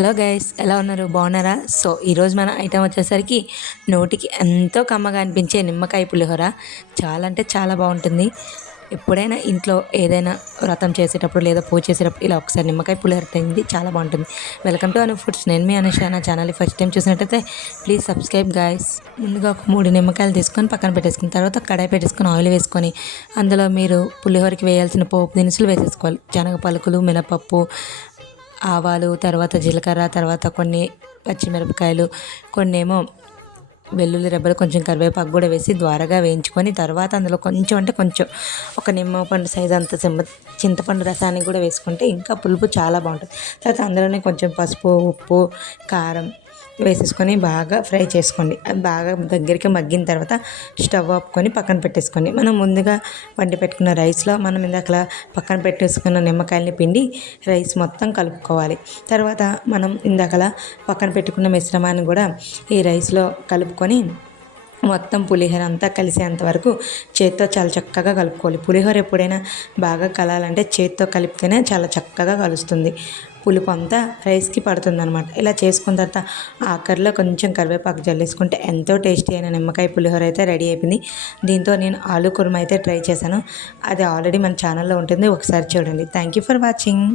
Hello guys ఎలా ఉన్నారు? బాగున్నారా? సో ఈరోజు మన ఐటెం వచ్చేసరికి నోటికి ఎంతో కమ్మగా అనిపించే నిమ్మకాయ పులిహోర. చాలా అంటే చాలా బాగుంటుంది. ఎప్పుడైనా ఇంట్లో ఏదైనా వ్రతం చేసేటప్పుడు లేదా పూజ చేసేటప్పుడు ఇలా ఒకసారి నిమ్మకాయ పులిహోర తింది చాలా బాగుంటుంది. వెల్కమ్ టు అను ఫుడ్స్ నేను మీ అనుష నా ఛానల్ ఫస్ట్ టైం చూసినట్టయితే ప్లీజ్ సబ్స్క్రైబ్ గాయస్ ముందుగా ఒక మూడు నిమ్మకాయలు తీసుకొని పక్కన పెట్టేసుకున్న తర్వాత కడాయి పెట్టేసుకొని ఆయిల్ వేసుకొని అందులో మీరు పులిహోరకి వేయాల్సిన పోపు దినుసులు వేసేసుకోవాలి. శనగ పలుకులు మినపప్పు ఆవాలు తర్వాత జీలకర్ర తర్వాత కొన్ని పచ్చిమిరపకాయలు కొన్ని ఏమో వెల్లుల్లి రెబ్బలు కొంచెం కరివేపాకు కూడా వేసి ద్వారగా వేయించుకొని తర్వాత అందులో కొంచెం అంటే కొంచెం ఒక నిమ్మ పండు సైజు అంత చింత చింతపండు రసాన్ని కూడా వేసుకుంటే ఇంకా పులుపు చాలా బాగుంటుంది. తర్వాత అందులోనే కొంచెం పసుపు ఉప్పు కారం వేసేసుకొని బాగా ఫ్రై చేసుకోండి. అది బాగా దగ్గరికి మగ్గిన తర్వాత స్టవ్ ఆపుకొని పక్కన పెట్టేసుకోండి. మనం ముందుగా వండి పెట్టుకున్న రైస్లో మనం ఇందాక పక్కన పెట్టేసుకున్న నిమ్మకాయలని పిండి రైస్ మొత్తం కలుపుకోవాలి. తర్వాత మనం ఇందాకలా పక్కన పెట్టుకున్న మిశ్రమాన్ని కూడా ఈ రైస్లో కలుపుకొని మొత్తం పులిహోర అంతా కలిసేంత వరకు చేత్తో చాలా చక్కగా కలుపుకోవాలి. పులిహోర ఎప్పుడైనా బాగా కలాలంటే చేత్తో కలిపితేనే చాలా చక్కగా కలుస్తుంది. పులుపు అంతా రైస్కి పడుతుందనమాట ఇలా చేసుకున్న తర్వాత ఆఖరిలో కొంచెం కరివేపాకు జల్లేసుకుంటే ఎంతో టేస్టీ అయిన నిమ్మకాయ పులిహోర అయితే రెడీ అయిపోయింది. దీంతో నేను ఆలు కుర్మ అయితే ట్రై చేశాను. అది ఆల్రెడీ మన ఛానల్లో ఉంటుంది. ఒకసారి చూడండి. Thank you for watching.